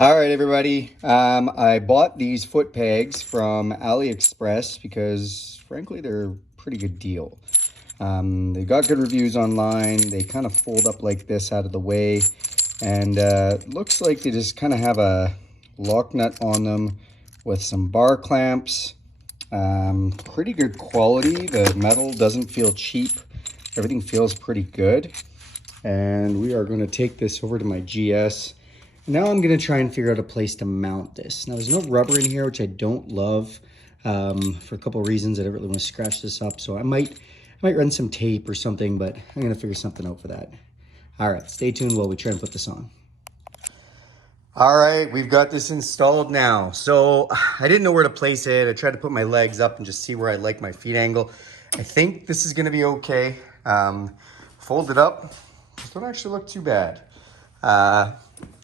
All right, everybody. I bought these foot pegs from AliExpress because, frankly, they're a pretty good deal. They got good reviews online. They kind of fold up like this out of the way, and looks like they just kind of have a lock nut on them with some bar clamps. Pretty good quality. The metal doesn't feel cheap. Everything feels pretty good. And we are going to take this over to my GS. Now I'm going to try and figure out a place to mount this. Now there's no rubber in here, which I don't love for a couple of reasons. I don't really want to scratch this up, so I might run some tape or something, but I'm going to figure something out for that. All right, stay tuned while we try and put this on. All right, we've got this installed now. So I didn't know where to place it. I tried to put my legs up and just see where I like my feet angle. I think this is going to be okay. Fold it up. This don't actually look too bad.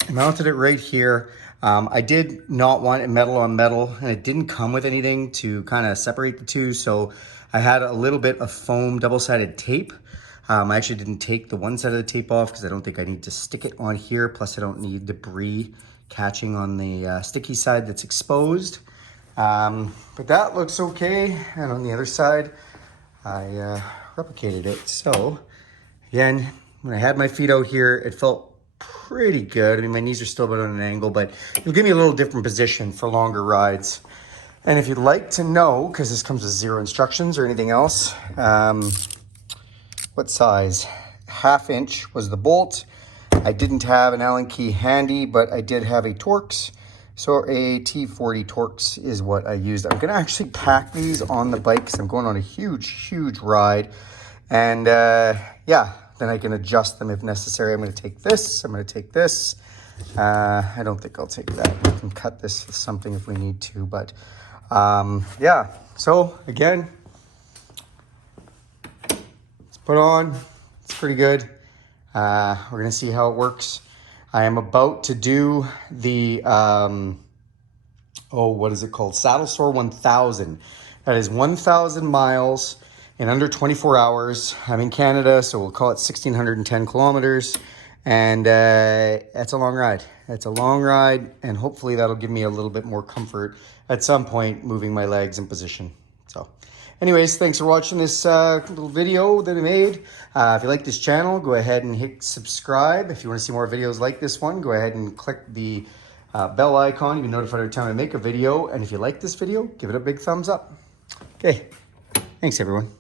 I mounted it right here. I did not want it metal on metal, and it didn't come with anything to kind of separate the two, so I had a little bit of foam double-sided tape. I actually didn't take the one side of the tape off because I don't think I need to stick it on here, plus I don't need debris catching on the sticky side that's exposed. But that looks okay, and on the other side, I replicated it. So, again, when I had my feet out here, it felt pretty good. I mean, my knees are still a bit on an angle, but it'll give me a little different position for longer rides. And if you'd like to know, because this comes with zero instructions or anything else, what size? 1/2 inch was the bolt. I didn't have an Allen key handy, but I did have a Torx. So a T40 Torx is what I used. I'm gonna actually pack these on the bike because I'm going on a huge ride. And yeah, then I can adjust them if necessary. I'm gonna take this, I'm gonna take this. I don't think I'll take that. We can cut this with something if we need to, but yeah. So again, let's put on, it's pretty good. We're gonna see how it works. I am about to do the, what is it called? Saddle Sore 1000. That is 1,000 miles in under 24 hours. I'm in Canada, so we'll call it 1,610 kilometers. And that's a long ride. It's a long ride, and hopefully that'll give me a little bit more comfort at some point moving my legs in position. So anyways, thanks for watching this little video that I made. If you like this channel, go ahead and hit subscribe. If you want to see more videos like this one, go ahead and click the bell icon. You can be notified every time I make a video. And if you like this video, give it a big thumbs up. Okay, thanks everyone.